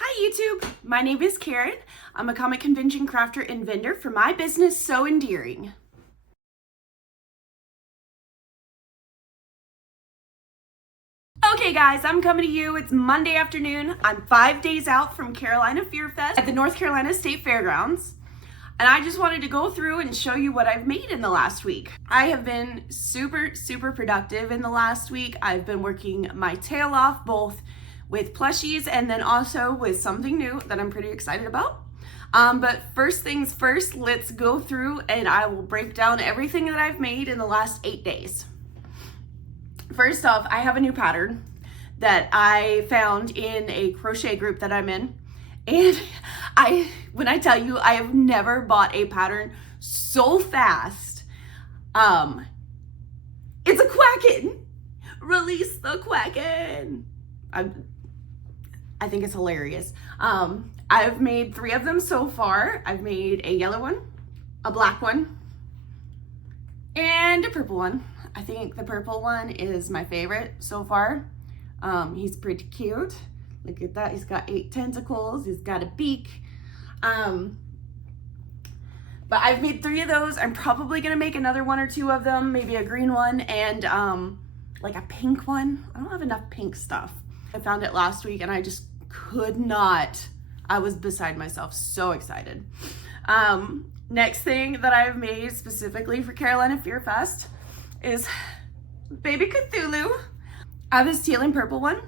Hi YouTube, my name is Karen. I'm a comic convention crafter and vendor for my business, Sew Endearing. Okay guys, I'm coming to you. It's Monday afternoon. I'm 5 days out from Carolina Fear Fest at the North Carolina State Fairgrounds. And I just wanted to go through and show you what I've made in the last week. I have been super productive in the last week. I've been working my tail off both with plushies and then also with something new that I'm pretty excited about. But first things first, let's go through and I will break down everything that I've made in the last 8 days. First off, I have a new pattern that I found in a crochet group that I'm in. And when I tell you, I have never bought a pattern so fast. It's a Quacken. Release the Quacken. I think it's hilarious. I've made 3 of them so far. I've made a yellow one, a black one, and a purple one. I think the purple one is my favorite so far. He's pretty cute. Look at that, he's got 8 tentacles, he's got a beak. But I've made 3 of those. I'm probably gonna make another 1 or 2 of them, maybe a green one and like a pink one. I don't have enough pink stuff. I found it last week and I just could not. I was beside myself, so excited. Next thing that I've made specifically for Carolina Fear Fest is Baby Cthulhu. I have this teal and purple one,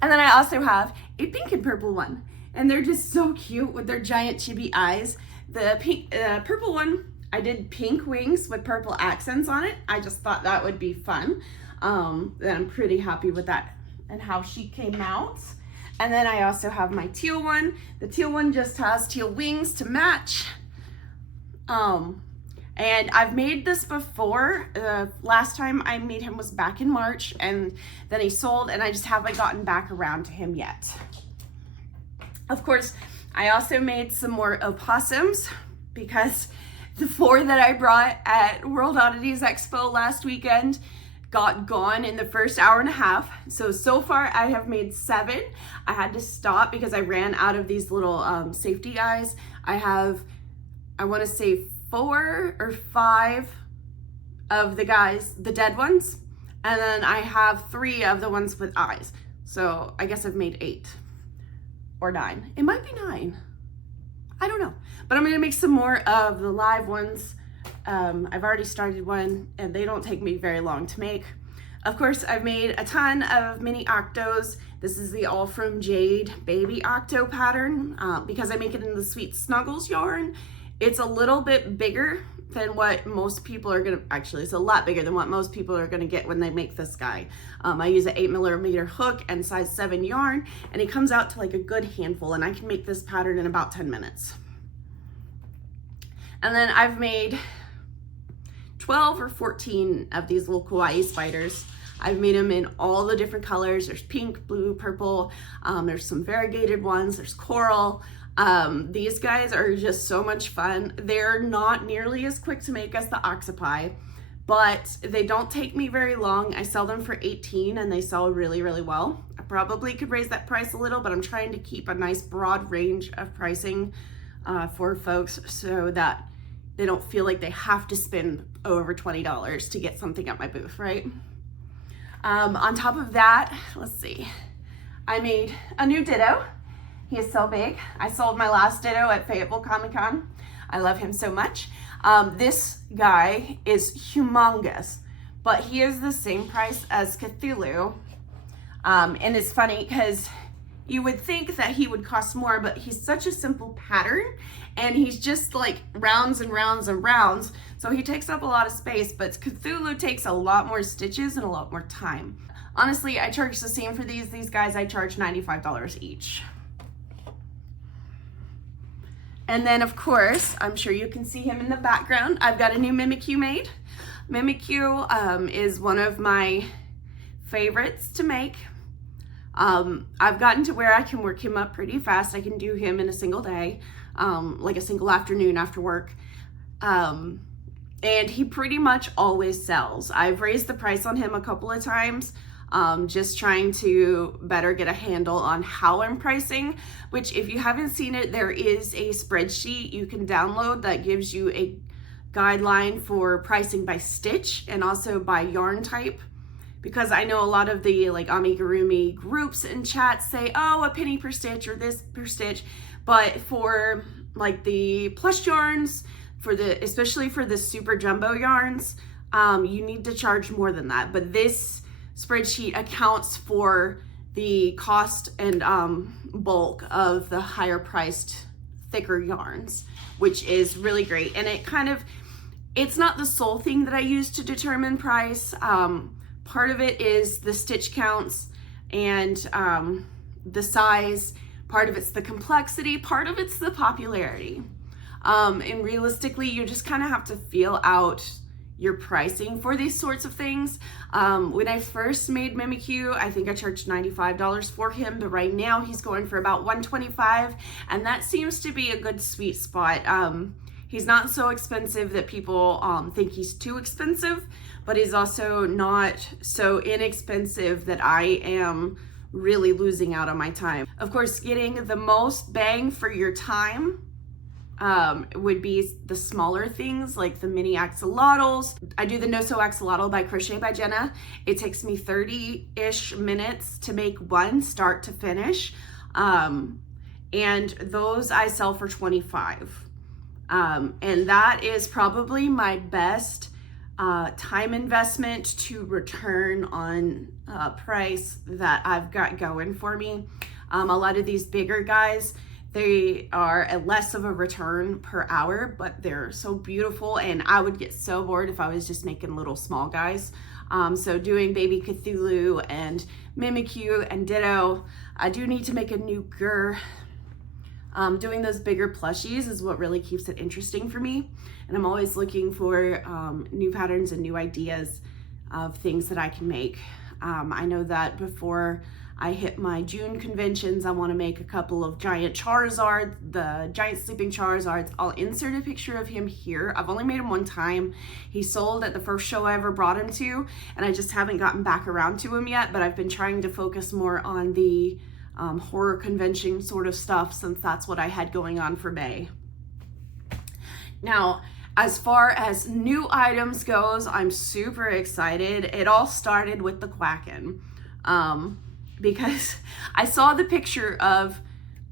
and then I also have a pink and purple one. And they're just so cute with their giant chibi eyes. The pink, purple one, I did pink wings with purple accents on it. I just thought that would be fun. And I'm pretty happy with that and how she came out. And then I also have my teal one. The teal one just has teal wings to match. And I've made this before. Last time I made him was back in March, and then he sold, and I just haven't gotten back around to him yet. Of course, I also made some more opossums because the 4 that I brought at World Oddities Expo last weekend got gone in the first hour and a half. So far I have made 7. I had to stop because I ran out of these little safety guys. I have, I want to say 4 or 5 of the guys, the dead ones, and then I have 3 of the ones with eyes. So I guess I've made 8 or 9. It might be 9. I don't know. But I'm gonna make some more of the live ones. I've already started one and they don't take me very long to make. Of course, I've made a ton of mini octos. This is the All From Jade baby octo pattern because I make it in the Sweet Snuggles yarn. It's a little bit bigger than what most people are gonna, actually it's a lot bigger than what most people are gonna get when they make this guy. I use an 8mm hook and size 7 yarn, and it comes out to like a good handful, and I can make this pattern in about 10 minutes. And then I've made 12 or 14 of these little kawaii spiders. I've made them in all the different colors. There's pink, blue, purple. There's some variegated ones. There's coral. These guys are just so much fun. They're not nearly as quick to make as the Octopi, but they don't take me very long. I sell them for $18 and they sell really well. I probably could raise that price a little, but I'm trying to keep a nice broad range of pricing for folks so that they don't feel like they have to spend over $20 to get something at my booth, right? On top of that, let's see, I made a new Ditto. He is so big. I sold my last Ditto at Fayetteville Comic Con. I love him so much. This guy is humongous, but he is the same price as Cthulhu. And it's funny because you would think that he would cost more, but he's such a simple pattern and he's just like rounds and rounds and rounds. So he takes up a lot of space, but Cthulhu takes a lot more stitches and a lot more time. Honestly, I charge the same for these. These guys, I charge $95 each. And then of course, I'm sure you can see him in the background. I've got a new Mimikyu made. Mimikyu is one of my favorites to make. I've gotten to where I can work him up pretty fast. I can do him in a single day, like a single afternoon after work. And he pretty much always sells. I've raised the price on him a couple of times. just trying to better get a handle on how I'm pricing, which if you haven't seen it, there is a spreadsheet you can download that gives you a guideline for pricing by stitch and also by yarn type. Because I know a lot of the like amigurumi groups and chats say, oh, a penny per stitch or this per stitch. But for like the plush yarns, especially for the super jumbo yarns, you need to charge more than that. But this spreadsheet accounts for the cost and bulk of the higher priced, thicker yarns, which is really great. And it's not the sole thing that I use to determine price. Part of it is the stitch counts and the size. Part of it's the complexity. Part of it's the popularity. And realistically, you just kind of have to feel out your pricing for these sorts of things. When I first made Mimikyu, I think I charged $95 for him, but right now he's going for about $125, and that seems to be a good sweet spot. He's not so expensive that people think he's too expensive, but he's also not so inexpensive that I am really losing out on my time. Of course, getting the most bang for your time would be the smaller things like the mini axolotls. I do the No Sew Axolotl by Crochet by Jenna. It takes me 30-ish minutes to make one start to finish. And those I sell for $25. And that is probably my best time investment to return on price that I've got going for me. A lot of these bigger guys, they are less of a return per hour, but they're so beautiful, and I would get so bored if I was just making little small guys. So doing Baby Cthulhu and Mimikyu and Ditto, I do need to make a new Gur. Doing those bigger plushies is what really keeps it interesting for me, and I'm always looking for new patterns and new ideas of things that I can make. I know that before I hit my June conventions, I want to make a couple of giant Charizard, the giant sleeping Charizards. I'll insert a picture of him here. I've only made him one time. He sold at the first show I ever brought him to, and I just haven't gotten back around to him yet, but I've been trying to focus more on the horror convention sort of stuff, since that's what I had going on for May. Now, as far as new items goes, I'm super excited. It all started with the Quacken. Because I saw the picture of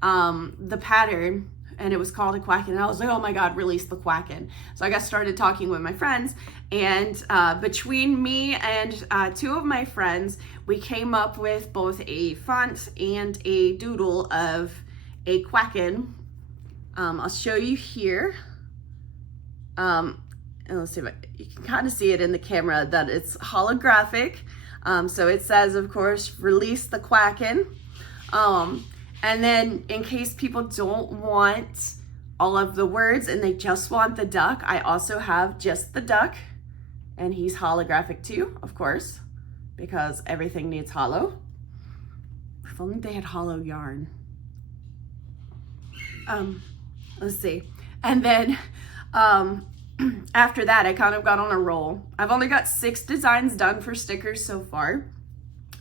the pattern and it was called a Quacken, and I was like, oh my God, release the Quacken. So I got started talking with my friends, and between me and two of my friends, we came up with both a font and a doodle of a Quacken. I'll show you here. And let's see if you can kind of see it in the camera that it's holographic. So it says, of course, release the Quacken. And then in case people don't want all of the words and they just want the duck, I also have just the duck, and he's holographic too, of course, because everything needs hollow. If only they had hollow yarn. Let's see. And then after that, I kind of got on a roll. I've only got 6 designs done for stickers so far,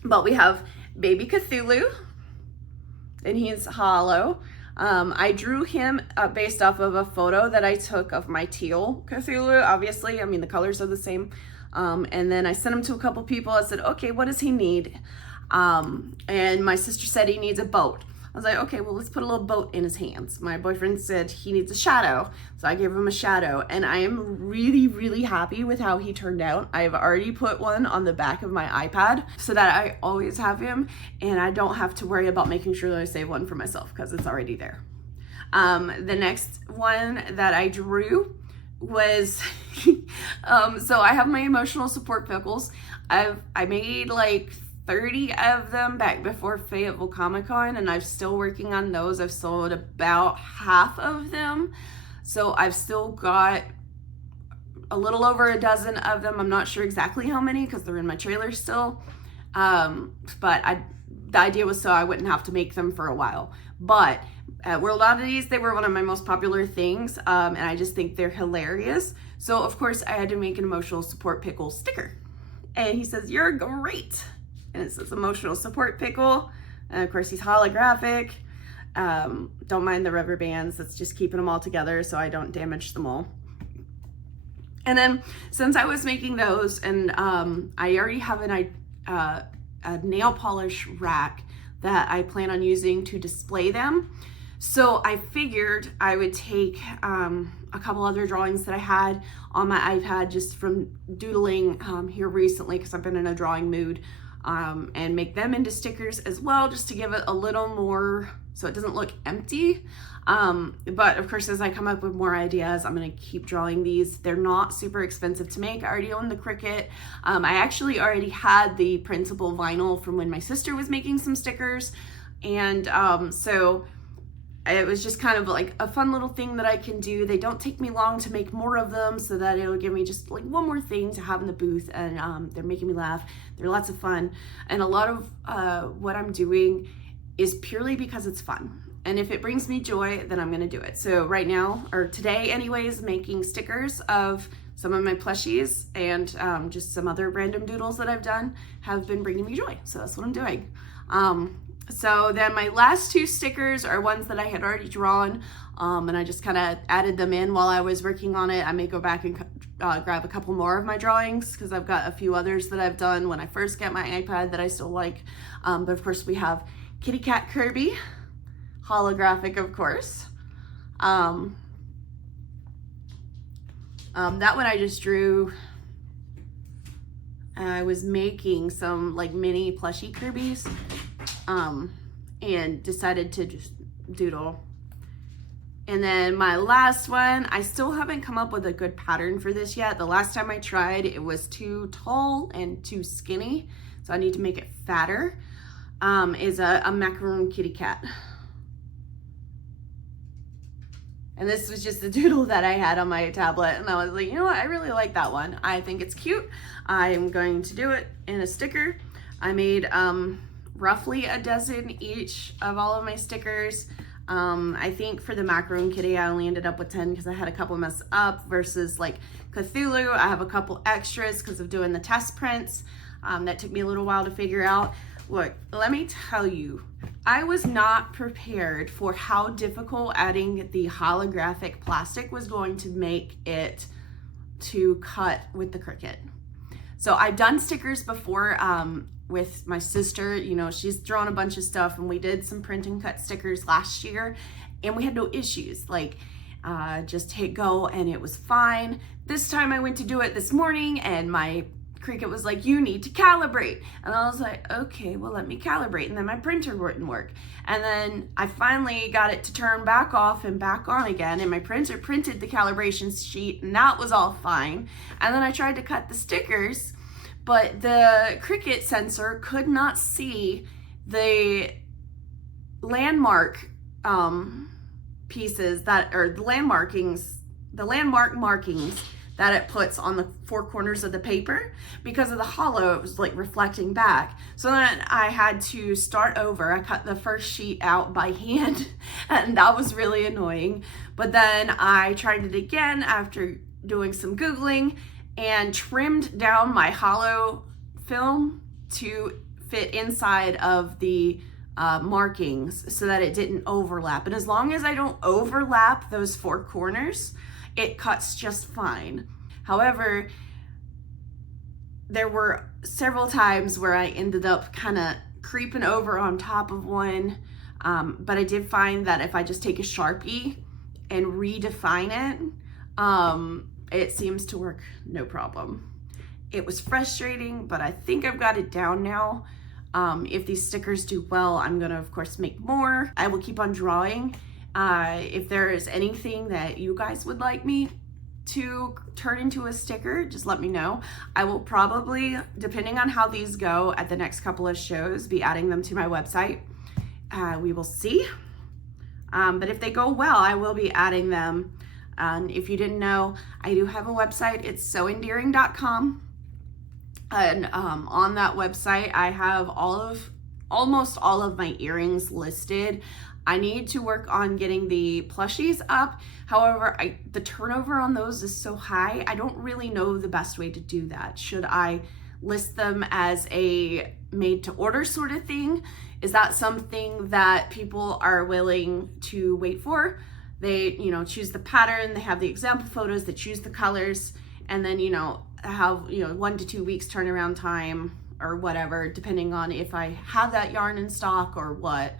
but we have Baby Cthulhu, and he's hollow. I drew him based off of a photo that I took of my teal Cthulhu, obviously. I mean, the colors are the same. And then I sent him to a couple people. I said, okay, what does he need? And my sister said he needs a boat. I was like, okay, well, let's put a little boat in his hands. My boyfriend said he needs a shadow, so I gave him a shadow, and I am really, really happy with how he turned out. I've already put one on the back of my iPad so that I always have him, and I don't have to worry about making sure that I save one for myself because it's already there. The next one that I drew was, so I have my emotional support pickles. I made like 30 of them back before Fayetteville Comic Con, and I'm still working on those. I've sold about half of them, so I've still got a little over a dozen of them. I'm not sure exactly how many because they're in my trailer still, but the idea was so I wouldn't have to make them for a while. But at World Oddities, they were one of my most popular things, and I just think they're hilarious. So of course I had to make an emotional support pickle sticker, and he says, "You're great." and it says emotional support pickle. And of course he's holographic. Don't mind the rubber bands. That's just keeping them all together so I don't damage them all. And then since I was making those, and I already have a nail polish rack that I plan on using to display them. So I figured I would take a couple other drawings that I had on my iPad just from doodling here recently, because I've been in a drawing mood, and make them into stickers as well, just to give it a little more so it doesn't look empty. But of course, as I come up with more ideas, I'm gonna keep drawing these. They're not super expensive to make. I already own the Cricut. I actually already had the printable vinyl from when my sister was making some stickers. And so it was just kind of like a fun little thing that I can do. They don't take me long to make more of them, so that it'll give me just like one more thing to have in the booth. And they're making me laugh. They're lots of fun. And a lot of what I'm doing is purely because it's fun. And if it brings me joy, then I'm gonna do it. So right now, or today anyways, making stickers of some of my plushies and just some other random doodles that I've done have been bringing me joy. So that's what I'm doing. So then my last two stickers are ones that I had already drawn, and I just kind of added them in while I was working on it. I may go back and grab a couple more of my drawings, because I've got a few others that I've done when I first got my iPad that I still like. But of course we have Kitty Cat Kirby, holographic of course. That one I just drew. I was making some like mini plushie Kirby's, and decided to just doodle. And then my last one, I still haven't come up with a good pattern for this yet. The last time I tried, it was too tall and too skinny, so I need to make it fatter. Is a macaroon kitty cat. And this was just a doodle that I had on my tablet, and I was like, you know what, I really like that one. I think it's cute. I'm going to do it in a sticker. I made roughly a dozen each of all of my stickers. I think for the macaroon kitty, I only ended up with 10 because I had a couple mess up, versus like Cthulhu, I have a couple extras because of doing the test prints. That took me a little while to figure out. Look, let me tell you, I was not prepared for how difficult adding the holographic plastic was going to make it to cut with the Cricut. So I've done stickers before with my sister. You know, she's drawn a bunch of stuff, and we did some print and cut stickers last year, and we had no issues. Like, just hit go and it was fine. This time I went to do it this morning, and my Cricut was like, you need to calibrate. And I was like, okay, well, let me calibrate. And then my printer wouldn't work. And then I finally got it to turn back off and back on again. And my printer printed the calibration sheet, and that was all fine. And then I tried to cut the stickers, but the Cricut sensor could not see the landmark pieces that, or the landmark markings that it puts on the four corners of the paper. Because of the hollow, it was like reflecting back. So then I had to start over. I cut the first sheet out by hand, and that was really annoying. But then I tried it again after doing some Googling and trimmed down my hollow film to fit inside of the markings so that it didn't overlap. And as long as I don't overlap those four corners, it cuts just fine. However, there were several times where I ended up kind of creeping over on top of one, but I did find that if I just take a Sharpie and redefine it, it seems to work no problem. It was frustrating, but I think I've got it down now. If these stickers do well, I'm gonna of course make more. I will keep on drawing. If there is anything that you guys would like me to turn into a sticker, just let me know. I will probably, depending on how these go at the next couple of shows, be adding them to my website. We will see. But if they go well, I will be adding them. And if you didn't know, I do have a website. It's soendearing.com. And on that website, I have almost all of my earrings listed. I need to work on getting the plushies up. However, the turnover on those is so high, I don't really know the best way to do that. Should I list them as a made to order sort of thing. Is that something that people are willing to wait for? They, choose the pattern, they have the example photos, they choose the colors, and then, have, 1 to 2 weeks turnaround time or whatever, depending on if I have that yarn in stock or what.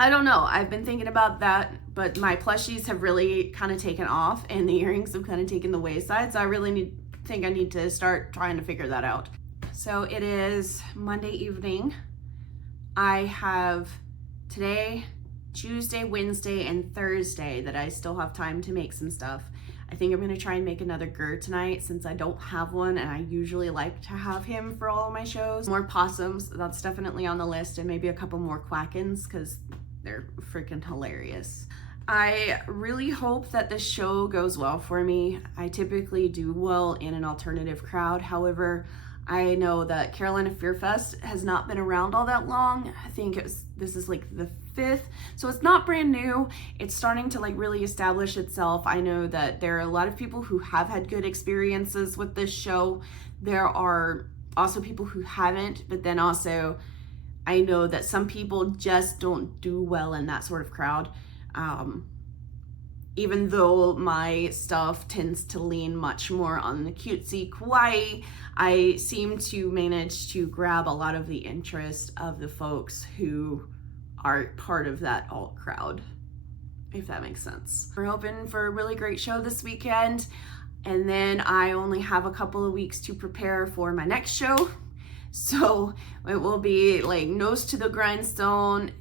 I don't know. I've been thinking about that, but my plushies have really kind of taken off and the earrings have kind of taken the wayside. So I really think I need to start trying to figure that out. So it is Monday evening. I have today, Tuesday, Wednesday, and Thursday that I still have time to make some stuff. I think I'm going to try and make another Gur tonight since I don't have one, and I usually like to have him for all of my shows. More possums, that's definitely on the list, and maybe a couple more Quackens because they're freaking hilarious. I really hope that this show goes well for me. I typically do well in an alternative crowd. However, I know that Carolina Fear Fest has not been around all that long. I think this is like the 5th, so it's not brand new. It's starting to like really establish itself. I know that there are a lot of people who have had good experiences with this show. There are also people who haven't, but then also I know that some people just don't do well in that sort of crowd. Even though my stuff tends to lean much more on the cutesy kawaii, I seem to manage to grab a lot of the interest of the folks who are part of that alt crowd, if that makes sense. We're hoping for a really great show this weekend, and then I only have a couple of weeks to prepare for my next show. So it will be like nose to the grindstone,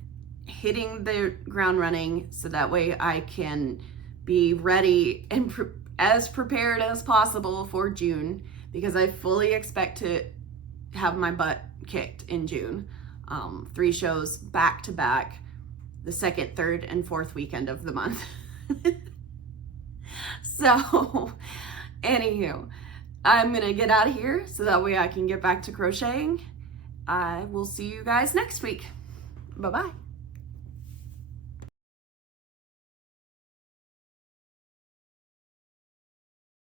hitting the ground running, so that way I can be ready and as prepared as possible for June, because I fully expect to have my butt kicked in June. 3 shows back to back, the 2nd, 3rd, and 4th weekend of the month. So, anywho, I'm gonna get out of here so that way I can get back to crocheting. I will see you guys next week. Bye-bye.